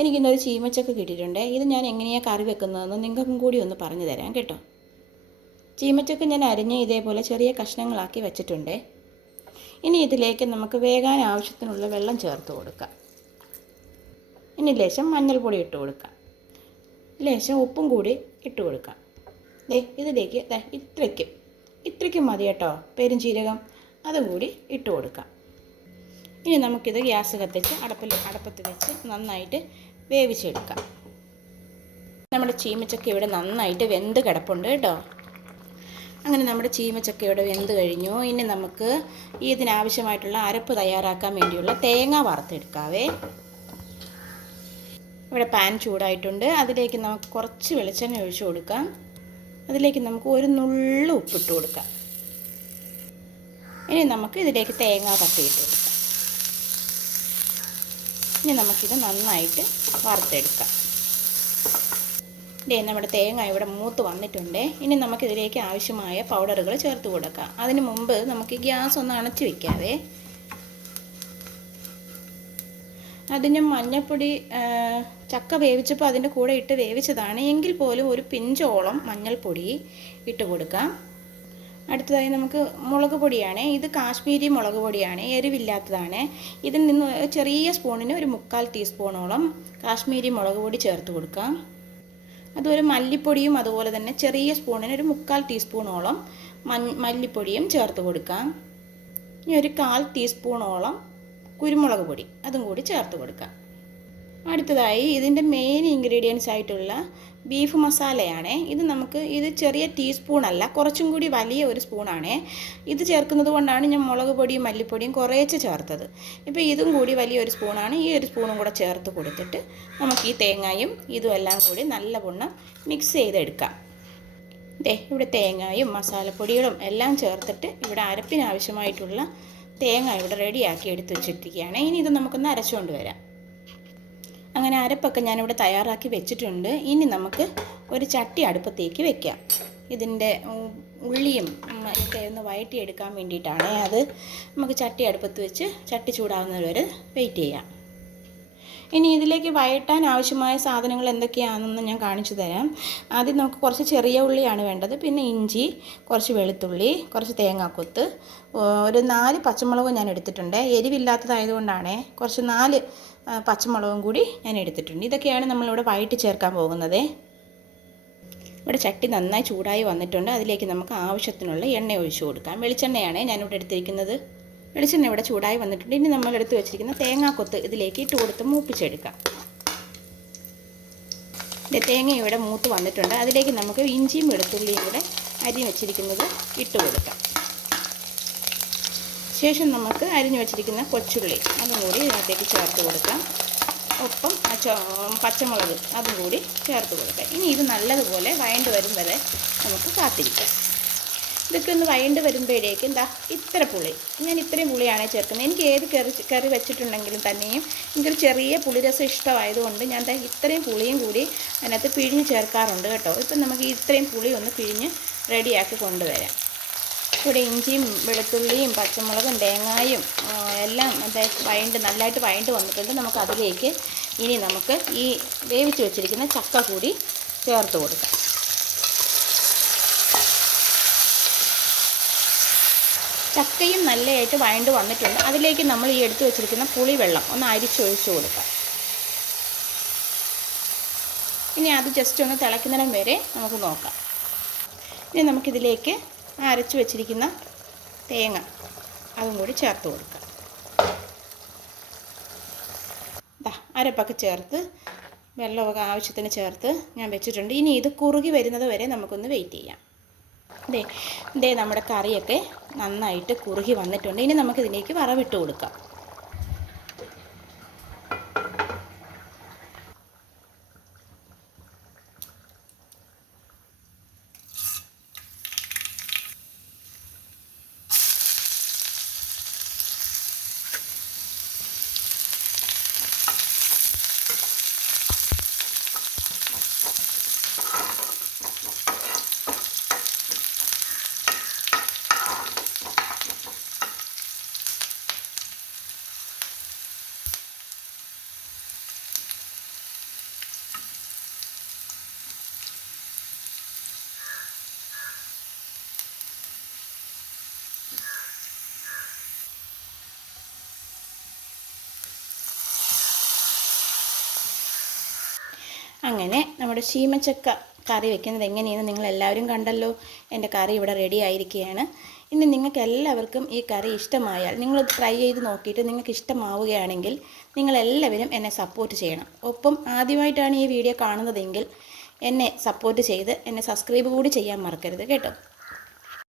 എനിക്കിന്നൊരു ചീമച്ചക്ക കിട്ടിയിട്ടുണ്ട്. ഇത് ഞാൻ എങ്ങനെയാണ് കറി വെക്കുന്നതെന്ന് നിങ്ങൾക്കും കൂടി ഒന്ന് പറഞ്ഞു തരാം കേട്ടോ. ചീമച്ചക്ക ഞാൻ അരിഞ്ഞ് ഇതേപോലെ ചെറിയ കഷ്ണങ്ങളാക്കി വെച്ചിട്ടുണ്ട്. ഇനി ഇതിലേക്ക് നമുക്ക് വേകാൻ ആവശ്യത്തിനുള്ള വെള്ളം ചേർത്ത് കൊടുക്കാം. ഇനി ലേശം മഞ്ഞൾപ്പൊടി ഇട്ട് കൊടുക്കാം. ലേശം ഉപ്പും കൂടി ഇട്ട് കൊടുക്കാം. ദേ ഇതിലേക്ക് ദേ ഇത്രയ്ക്ക്. ഇത്രയ്ക്ക് മതി കേട്ടോ പെരുംജീരകം. അതും കൂടി ഇട്ട് കൊടുക്കാം. ഇനി നമുക്കിത് ഗ്യാസ് കത്തിച്ച് അടപ്പിൽ അടപ്പത്ത് വെച്ച് നന്നായിട്ട് വേവിച്ചെടുക്കാം. നമ്മുടെ ചീമച്ചക്ക ഇവിടെ നന്നായിട്ട് വെന്ത് കിടപ്പുണ്ട് കേട്ടോ. അങ്ങനെ നമ്മുടെ ചീമച്ചക്ക ഇവിടെ വെന്ത് കഴിഞ്ഞു. ഇനി നമുക്ക് ഇതിനാവശ്യമായിട്ടുള്ള അരപ്പ് തയ്യാറാക്കാൻ വേണ്ടിയുള്ള തേങ്ങ വറുത്തെടുക്കാവേ. ഇവിടെ പാൻ ചൂടായിട്ടുണ്ട്. അതിലേക്ക് നമുക്ക് കുറച്ച് വെളിച്ചെണ്ണ ഒഴിച്ചു കൊടുക്കാം. അതിലേക്ക് നമുക്ക് ഒരു നുള്ളു ഉപ്പിട്ട് കൊടുക്കാം. ഇനി നമുക്ക് ഇതിലേക്ക് തേങ്ങ തട്ടിയിട്ട് കൊടുക്കാം. ഇനി നമുക്കിത് നന്നായിട്ട് വറുത്തെടുക്കാം. ഇതേ നമ്മുടെ തേങ്ങ ഇവിടെ മൂത്ത് വന്നിട്ടുണ്ട്. ഇനി നമുക്കിതിലേക്ക് ആവശ്യമായ പൗഡറുകൾ ചേർത്ത് കൊടുക്കാം. അതിന് മുമ്പ് നമുക്ക് ഗ്യാസ് ഒന്ന് അണച്ചു വയ്ക്കാവേ അതിന് മഞ്ഞൾപ്പൊടി ചക്ക വേവിച്ചപ്പോൾ അതിന്റെ കൂടെ ഇട്ട് വേവിച്ചതാണ്. എങ്കിൽ പോലും ഒരു പിഞ്ചോളം മഞ്ഞൾപ്പൊടി ഇട്ട് കൊടുക്കാം. അടുത്തതായി നമുക്ക് മുളക് പൊടിയാണ്. ഇത് കാശ്മീരി മുളക് പൊടിയാണ്. എരിവില്ലാത്തതാണ്. ഇതിൽ നിന്ന് ചെറിയ സ്പൂണിന് ഒരു മുക്കാൽ ടീസ്പൂണോളം കാശ്മീരി മുളക് പൊടി ചേർത്ത് കൊടുക്കാം അതുപോലെ മല്ലിപ്പൊടിയും അതുപോലെ തന്നെ ചെറിയ സ്പൂണിന് ഒരു മുക്കാൽ ടീസ്പൂണോളം മല്ലിപ്പൊടിയും ചേർത്ത് കൊടുക്കാം ഇനി ഒരു കാൽ ടീസ്പൂണോളം കുരുമുളക് പൊടി അതും കൂടി ചേർത്ത് കൊടുക്കാം അടുത്തതായി ഇതിന്റെ മെയിൻ ഇൻഗ്രീഡിയൻസ് ആയിട്ടുള്ള ബീഫ് മസാലയാണ് ഇത് നമുക്ക് ഇത് ചെറിയ ടീസ്പൂണല്ല കുറച്ചും കൂടി വലിയ ഒരു സ്പൂണാണ് ഇത് ചേർക്കുന്നത് കൊണ്ടാണ് ഞാൻ മുളക് പൊടിയും മല്ലിപ്പൊടിയും കുറേച്ച് ചേർത്തത്. ഇപ്പോൾ ഇതും കൂടി വലിയൊരു സ്പൂണാണ് ഈ ഒരു സ്പൂണും കൂടെ ചേർത്ത് കൊടുത്തിട്ട് നമുക്ക് ഈ തേങ്ങയും ഇതും എല്ലാം കൂടി നല്ല പൊണ്ണം മിക്സ് ചെയ്തെടുക്കാം. ദേ ഇവിടെ തേങ്ങയും മസാലപ്പൊടികളും എല്ലാം ചേർത്തിട്ട് ഇവിടെ അരപ്പിനാവശ്യമായിട്ടുള്ള തേങ്ങ ഇവിടെ റെഡിയാക്കി എടുത്ത് വെച്ചിരിക്കുകയാണ്. ഇനി ഇത് നമുക്കൊന്ന് അരച്ചുകൊണ്ട് വരാം. അങ്ങനെ അരപ്പൊക്കെ ഞാനിവിടെ തയ്യാറാക്കി വെച്ചിട്ടുണ്ട്. ഇനി നമുക്ക് ഒരു ചട്ടി അടുപ്പത്തേക്ക് വെക്കാം. ഇതിന്റെ ഉള്ളിയും ഒക്കെ ഒന്ന് വഴറ്റിയെടുക്കാൻ വേണ്ടിയിട്ടാണ് അത്. നമുക്ക് ചട്ടി അടുപ്പത്ത് വെച്ച് ചട്ടി ചൂടാകുന്നത് വരെ വെയിറ്റ് ചെയ്യാം. ഇനി ഇതിലേക്ക് വഴറ്റാൻ ആവശ്യമായ സാധനങ്ങൾ എന്തൊക്കെയാണെന്ന് ഞാൻ കാണിച്ചു തരാം. ആദ്യം നമുക്ക് കുറച്ച് ചെറിയ ഉള്ളിയാണ് വേണ്ടത്. പിന്നെ ഇഞ്ചി കുറച്ച് വെളുത്തുള്ളി കുറച്ച് തേങ്ങാക്കൊത്ത് ഒരു നാല് പച്ചമുളകും ഞാൻ എടുത്തിട്ടുണ്ട്. എരിവില്ലാത്തതായതുകൊണ്ടാണ് കുറച്ച് നാല് പച്ചമുളകും കൂടി ഞാൻ എടുത്തിട്ടുണ്ട്. ഇതൊക്കെയാണ് നമ്മളിവിടെ വഴറ്റി ചേർക്കാൻ പോകുന്നത്. ഇവിടെ ചട്ടി നന്നായി ചൂടായി വന്നിട്ടുണ്ട്. അതിലേക്ക് നമുക്ക് ആവശ്യത്തിനുള്ള എണ്ണ ഒഴിച്ചു കൊടുക്കാം. വെളിച്ചെണ്ണയാണ് ഞാനിവിടെ എടുത്തിരിക്കുന്നത്. വെളിച്ചെണ്ണ ഇവിടെ ചൂടായി വന്നിട്ടുണ്ട്. ഇനി നമ്മൾ എടുത്തു വെച്ചിരിക്കുന്ന തേങ്ങാക്കൊത്ത് ഇതിലേക്ക് ഇട്ട് കൊടുത്ത് മൂപ്പിച്ചെടുക്കാം. ഇതിന്റെ തേങ്ങ ഇവിടെ മൂത്ത് വന്നിട്ടുണ്ട്. അതിലേക്ക് നമുക്ക് ഇഞ്ചിയും വെളുത്തുള്ളിയും കൂടെ അരി വെച്ചിരിക്കുന്നത് ഇട്ട് കൊടുക്കാം. ശേഷം നമുക്ക് അരിഞ്ഞു വെച്ചിരിക്കുന്ന കൊച്ചുള്ളി അതും കൂടി ഇതിനകത്തേക്ക് ചേർത്ത് കൊടുക്കാം. ഒപ്പം പച്ചമുളക് അതും കൂടി ചേർത്ത് കൊടുക്കാം. ഇനി ഇത് നല്ലതുപോലെ വയണ്ട് വരും വരെ നമുക്ക് കാത്തിരിക്കാം. ഇതൊക്കെ ഒന്ന് വഴണ്ട് വരുമ്പോഴേക്കും എന്താ ഇത്ര പുളി. ഞാൻ ഇത്രയും പുളിയാണ് ചേർക്കുന്നത്. എനിക്ക് ഏത് കറി കറി വെച്ചിട്ടുണ്ടെങ്കിലും തന്നെയും എനിക്കൊരു ചെറിയ പുളിരസം ഇഷ്ടമായതുകൊണ്ട് ഞാൻ ഇത്രയും പുളിയും കൂടി അതിനകത്ത് പിഴിഞ്ഞ് ചേർക്കാറുണ്ട് കേട്ടോ. ഇപ്പം നമുക്ക് ഇത്രയും പുളി ഒന്ന് പിഴിഞ്ഞ് റെഡിയാക്കി കൊണ്ടുവരാം. ഇവിടെ ഇഞ്ചിയും വെളുത്തുള്ളിയും പച്ചമുളകും തേങ്ങായും എല്ലാം എന്താ വഴണ്ട് നല്ലതായിട്ട് വഴണ്ട് വന്നിട്ടുണ്ട്. നമുക്ക് അതിലേക്ക് ഇനി നമുക്ക് ഈ വേവിച്ച് വെച്ചിരിക്കുന്ന ചക്ക കൂടി ചേർത്ത് കൊടുക്കാം. ചക്കയും നല്ലതായിട്ട് വഴണ്ട് വന്നിട്ടുണ്ട്. അതിലേക്ക് നമ്മൾ ഈ എടുത്തു വെച്ചിരിക്കുന്ന പുളിവെള്ളം ഒന്ന് അരിച്ചൊഴിച്ച് കൊടുക്കാം. ഇനി അത് ജസ്റ്റ് ഒന്ന് തിളയ്ക്കുന്നിടം വരെ നമുക്ക് നോക്കാം. ഇനി നമുക്കിതിലേക്ക് അരച്ചു വെച്ചിരിക്കുന്ന തേങ്ങ അതും കൂടി ചേർത്ത് കൊടുക്കാം. അരപ്പൊക്കെ ചേർത്ത് വെള്ളമൊക്കെ ആവശ്യത്തിന് ചേർത്ത് ഞാൻ വെച്ചിട്ടുണ്ട്. ഇനി ഇത് കുറുകി വരുന്നത് വരെ നമുക്കൊന്ന് വെയിറ്റ് ചെയ്യാം. ദേ ദേ നമ്മുടെ കറിയൊക്കെ നന്നായിട്ട് കുറുകി വന്നിട്ടുണ്ട്. ഇനി നമുക്കിതിലേക്ക് വറവിട്ട് കൊടുക്കാം. അങ്ങനെ നമ്മുടെ ചീമച്ചക്ക കറി വെക്കുന്നത് എങ്ങനെയെന്ന് നിങ്ങൾ എല്ലാവരും കണ്ടല്ലോ. എന്റെ കറി ഇവിടെ റെഡി ആയിരിക്കുകയാണ്. ഇനി നിങ്ങൾക്ക് എല്ലാവർക്കും ഈ കറി ഇഷ്ടമായാൽ നിങ്ങൾ ട്രൈ ചെയ്ത് നോക്കിയിട്ട് നിങ്ങൾക്ക് ഇഷ്ടമാവുകയാണെങ്കിൽ നിങ്ങളെല്ലാവരും എന്നെ സപ്പോർട്ട് ചെയ്യണം. ഒപ്പം ആദ്യമായിട്ടാണ് ഈ വീഡിയോ കാണുന്നതെങ്കിൽ എന്നെ സപ്പോർട്ട് ചെയ്ത് എന്നെ സബ്സ്ക്രൈബ് കൂടി ചെയ്യാൻ മറക്കരുത് കേട്ടോ.